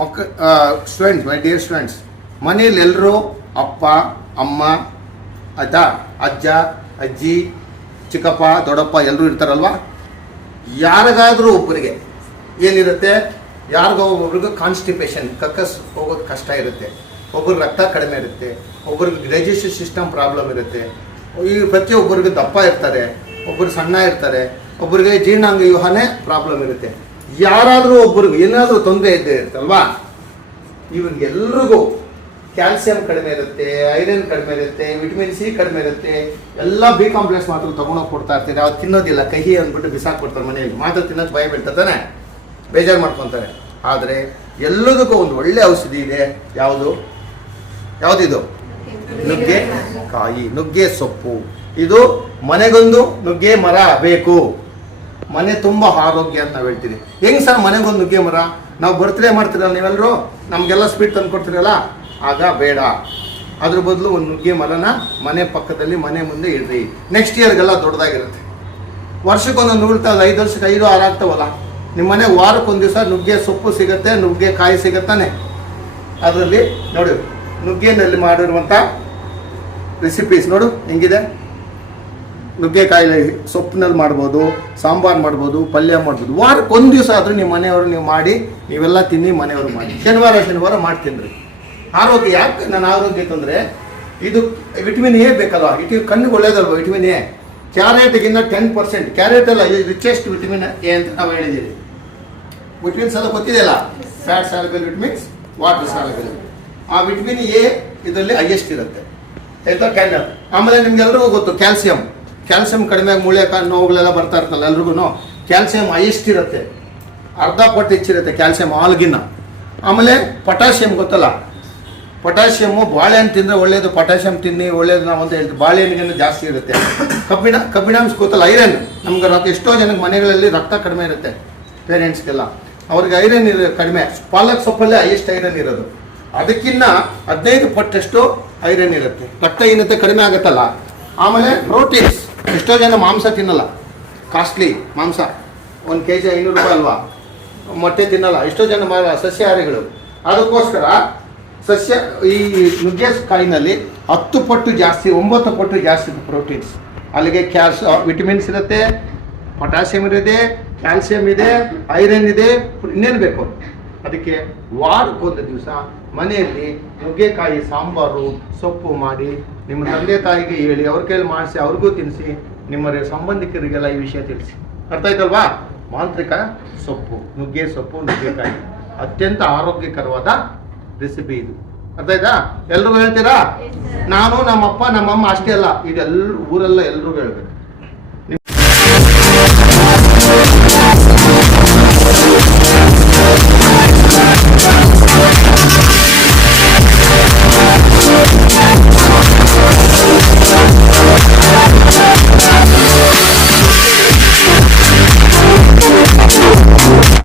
ಮಕ್ಕ students my dear students ಮನೇಲಿ ಎಲ್ಲರೂ ಅಪ್ಪ, ಅಮ್ಮ ಆಯ್ತಾ ಅಜ್ಜ, ಅಜ್ಜಿ, ಚಿಕ್ಕಪ್ಪ, ದೊಡ್ಡಪ್ಪ ಎಲ್ಲರೂ ಇರ್ತಾರಲ್ವಾ? ಯಾರಿಗಾದರೂ ಒಬ್ಬರಿಗೆ ಏನಿರುತ್ತೆ? ಯಾರಿಗೋ ಒಬ್ಬರಿಗೂ ಕಾನ್ಸ್ಟಿಪೇಷನ್ ಕಕ್ಕಸ್ ಹೋಗೋದು ಕಷ್ಟ ಇರುತ್ತೆ. ಒಬ್ರಿಗೆ ರಕ್ತ ಕಡಿಮೆ ಇರುತ್ತೆ. ಒಬ್ರಿಗೆ ಡೈಜೆಸ್ಟಿವ್ ಸಿಸ್ಟಮ್ ಪ್ರಾಬ್ಲಮ್ ಇರುತ್ತೆ. ಈ ಪ್ರತಿಯೊಬ್ಬರಿಗೆ ದಪ್ಪ ಇರ್ತಾರೆ. ಒಬ್ಬರು ಸಣ್ಣ ಇರ್ತಾರೆ. ಒಬ್ಬರಿಗೆ ಜೀರ್ಣಾಂಗ ವ್ಯೂಹನೇ ಪ್ರಾಬ್ಲಮ್ ಇರುತ್ತೆ. ಯಾರಾದರೂ ಒಬ್ಬರಿಗೂ ಏನಾದರೂ ತೊಂದರೆ ಇದ್ದೇ ಇರುತ್ತಲ್ವಾ? ಇವ್ರಿಗೆಲ್ರಿಗೂ ಕ್ಯಾಲ್ಸಿಯಂ ಕಡಿಮೆ ಇರುತ್ತೆ ಐರನ್ ಕಡಿಮೆ ಇರುತ್ತೆ ವಿಟಮಿನ್ ಸಿ ಕಡಿಮೆ ಇರುತ್ತೆ, ಎಲ್ಲ ಬಿ ಕಾಂಪ್ಲೆಕ್ಸ್ ಮಾತ್ರ ತೊಗೊಂಡೋಗಿ ಕೊಡ್ತಾ ಇರ್ತೀರಿ. ಅವ್ರು ತಿನ್ನೋದಿಲ್ಲ, ಕಹಿ ಅಂದ್ಬಿಟ್ಟು ಬಿಸಾಕ್ಬಿಡ್ತಾರೆ ಮನೆಯಲ್ಲಿ. ಮಾತ್ರ ತಿನ್ನೋದು ಭಯ ಬೀಳ್ತಾನೆ ಬೇಜಾರು ಮಾಡ್ಕೊತಾರೆ. ಆದರೆ ಎಲ್ಲದಕ್ಕೂ ಒಂದು ಒಳ್ಳೆ ಔಷಧಿ ಇದೆ. ಯಾವುದು? ಯಾವುದಿದು ನುಗ್ಗೆ ಕಾಯಿ, ನುಗ್ಗೆ ಸೊಪ್ಪು. ಇದು ಮನೆಗೊಂದು ನುಗ್ಗೆ ಮರ ಬೇಕು. ಮನೆ ತುಂಬ ಆರೋಗ್ಯ ಅಂತ ನಾವು ಹೇಳ್ತೀವಿ. ಹೆಂಗ್ ಸರ್ ಮನೆಗೊಂದು ನುಗ್ಗೆ ಮರ? ನಾವು ಬರ್ತ್ಡೇ ಮಾಡ್ತೀರಲ್ಲ ನೀವೆಲ್ಲರೂ ನಮಗೆಲ್ಲ ಸ್ವೀಟ್ ತಂದು ಕೊಡ್ತೀರಲ್ಲ? ಆಗ ಬೇಡ. ಅದ್ರ ಬದಲು ಒಂದು ನುಗ್ಗೆ ಮರನ ಮನೆ ಪಕ್ಕದಲ್ಲಿ ಮನೆ ಮುಂದೆ ಇಡ್ರಿ. ನೆಕ್ಸ್ಟ್ ಇಯರ್ಗೆಲ್ಲ ದೊಡ್ಡದಾಗಿರುತ್ತೆ. ವರ್ಷಕ್ಕೊಂದು ನೂಳ್ತಾ ಐದು ವರ್ಷಕ್ಕೆ ಐದು ಆರು ಆಗ್ತಾವಲ್ಲ? ನಿಮ್ಮ ಮನೆ ವಾರಕ್ಕೊಂದು ದಿವಸ ನುಗ್ಗೆ ಸೊಪ್ಪು ಸಿಗುತ್ತೆ, ನುಗ್ಗೆ ಕಾಯಿ ಸಿಗುತ್ತಾನೆ ಅದರಲ್ಲಿ ನೋಡಿ, ನುಗ್ಗೆನಲ್ಲಿ ಮಾಡಿರುವಂಥ ರೆಸಿಪೀಸ್ ನೋಡು, ಹೆಂಗಿದೆ? ನುಗ್ಗೆಕಾಯಿ ಸೊಪ್ಪಿನಲ್ಲಿ ಮಾಡ್ಬೋದು, ಸಾಂಬಾರು ಮಾಡ್ಬೋದು, ಪಲ್ಯ ಮಾಡ್ಬೋದು. ವಾರಕ್ಕೆ ಒಂದು ದಿವಸ ಆದರೂ ನಿಮ್ಮ ಮನೆಯವರು ನೀವು ಮಾಡಿ, ನೀವೆಲ್ಲ ತಿನ್ನಿ ಮನೆಯವರು ಮಾಡಿ. ಶನಿವಾರ ಶನಿವಾರ ಮಾಡ್ತೀನಿ ಆರೋಗ್ಯ ಯಾಕೆ ನನ್ನ ಆರೋಗ್ಯ ಅಂದರೆ ಇದು ವಿಟಮಿನ್ ಎ ಬೇಕಲ್ವಾ? ಇಟ್ ಕಣ್ಣಿಗೆ ಒಳ್ಳೇದಲ್ವ ವಿಟಮಿನ್ ಎ? ಕ್ಯಾರೆಟ್ಗಿನ್ನ ಟೆನ್ ಪರ್ಸೆಂಟ್ ಕ್ಯಾರೆಟ್ ಅಲ್ಲ ರಿಚೆಸ್ಟ್ ವಿಟಮಿನ್ ಎ ಅಂತ ನಾವು ಹೇಳಿದ್ದೀವಿ. ವಿಟಮಿನ್ಸ್ ಎಲ್ಲ ಗೊತ್ತಿದೆಯಲ್ಲ? Fat soluble vitamins water soluble ಆ ವಿಟಮಿನ್ ಎ ಇದರಲ್ಲಿ ಹೈಯೆಸ್ಟ್ ಇರುತ್ತೆ. ಆಯಿತಾ ಕ್ಯಾನ್ ಆಮೇಲೆ ನಿಮ್ಗೆಲ್ರಿಗೂ ಗೊತ್ತು ಕ್ಯಾಲ್ಸಿಯಂ ಕ್ಯಾಲ್ಸಿಯಂ ಕಡಿಮೆ ಆಗಿ ಮೂಳೆ ನೋವುಗಳೆಲ್ಲ ಬರ್ತಾ ಇರ್ತಲ್ಲ ಎಲ್ರಿಗೂ ಕ್ಯಾಲ್ಸಿಯಂ ಹೈಯೆಸ್ಟ್ ಇರುತ್ತೆ. ಅರ್ಧ ಪಟ್ಟು ಹೆಚ್ಚಿರುತ್ತೆ ಕ್ಯಾಲ್ಸಿಯಂ ಆಲ್ಗಿನ್ನ. ಆಮೇಲೆ ಪೊಟ್ಯಾಷಿಯಂ ಗೊತ್ತಲ್ಲ? ಪೊಟ್ಯಾಷಿಯಮ್ಮು ಬಾಳೆಹಣ್ಣು ತಿಂದರೆ ಒಳ್ಳೆಯದು ಪೊಟ್ಯಾಷಿಯಂ ತಿನ್ನಿ, ಒಳ್ಳೇದು ನಾವು ಅಂತ ಹೇಳ್ತೀವಿ ಬಾಳೆಹಣ್ಣಿಗೆ ಜಾಸ್ತಿ ಇರುತ್ತೆ. ಕಬ್ಬಿಣ, ಕಬ್ಬಿಣಾಂಶ ಗೊತ್ತಲ್ಲ, ಐರನ್. ನಮ್ಗೆ ರಕ್ತ, ಎಷ್ಟೋ ಜನಕ್ಕೆ ಮನೆಗಳಲ್ಲಿ ರಕ್ತ ಕಡಿಮೆ ಇರುತ್ತೆ ಪೇರೆಂಟ್ಸ್ಗೆಲ್ಲ. ಅವ್ರಿಗೆ ಐರನ್ ಇರ ಕಡಿಮೆ. ಪಾಲಕ್ ಸೊಪ್ಪಲ್ಲೇ ಹೈಯೆಸ್ಟ್ ಐರನ್ ಇರೋದು. ಅದಕ್ಕಿನ್ನ ಹದಿನೈದು ಪಟ್ಟಷ್ಟು ಐರನ್ ಇರುತ್ತೆ. ರಕ್ತ ರಕ್ತಹೀನತೆ ಕಡಿಮೆ ಆಗುತ್ತಲ್ಲ. ಆಮೇಲೆ ಪ್ರೋಟೀನ್ಸ್. ಎಷ್ಟೋ ಜನ ಮಾಂಸ ತಿನ್ನಲ್ಲ. ಕಾಸ್ಟ್ಲಿ ಮಾಂಸ. ಒಂದು ಕೆ ಜಿ ಐನೂರು ರೂಪಾಯಿ ಅಲ್ವಾ? ಮೊಟ್ಟೆ ತಿನ್ನಲ್ಲ. ಎಷ್ಟೋ ಜನ ಸಸ್ಯಾಹಾರಿಗಳು. ಅದಕ್ಕೋಸ್ಕರ ಸಸ್ಯ ಈ ನುಗ್ಗೆಕಾಯಿನಲ್ಲಿ ಹತ್ತು ಪಟ್ಟು ಜಾಸ್ತಿ, ಒಂಬತ್ತು ಪಟ್ಟು ಜಾಸ್ತಿ ಪ್ರೋಟೀನ್ಸ್ ಅಲ್ಲಿಗೆ ಕ್ಯಾಲ್ಸ್ ವಿಟಮಿನ್ಸ್ ಇರುತ್ತೆ, ಪೊಟ್ಯಾಸಿಯಂ ಇದೆ ಕ್ಯಾಲ್ಸಿಯಂ ಇದೆ, ಐರನ್ ಇದೆ, ಇನ್ನೇನು ಬೇಕು? ಅದಕ್ಕೆ ವಾರಕ್ಕೊಂದು ದಿವಸ ಮನೆಯಲ್ಲಿ ನುಗ್ಗೆಕಾಯಿ ಸಾಂಬಾರು ಸೊಪ್ಪು ಮಾಡಿ ನಿಮ್ಮ ತಂದೆ ತಾಯಿಗೆ ಹೇಳಿ ಅವ್ರ ಕೈಯಲ್ಲಿ ಮಾಡಿಸಿ ಅವ್ರಿಗೂ ತಿನ್ನಿಸಿ ನಿಮ್ಮ ಸಂಬಂಧಿಕರಿಗೆಲ್ಲ ಈ ವಿಷಯ ತಿಳಿಸಿ. ಅರ್ಥ ಆಯ್ತಲ್ವಾ? ಮಾಂತ್ರಿಕ ಸೊಪ್ಪು ನುಗ್ಗೆ ಸೊಪ್ಪು ನುಗ್ಗೆಕಾಯಿ. ಅತ್ಯಂತ ಆರೋಗ್ಯಕರವಾದ ರೆಸಿಪಿ ಇದು. ಅರ್ಥ ಆಯ್ತಾ? ಎಲ್ರಿಗೂ ಹೇಳ್ತೀರಾ? ನಾನು ನಮ್ಮಪ್ಪ ನಮ್ಮಮ್ಮ ಅಷ್ಟೇ ಅಲ್ಲ ಇದೆಲ್ಲ ಊರೆಲ್ಲ ಎಲ್ರಿಗೂ ಹೇಳ್ಬೇಕು.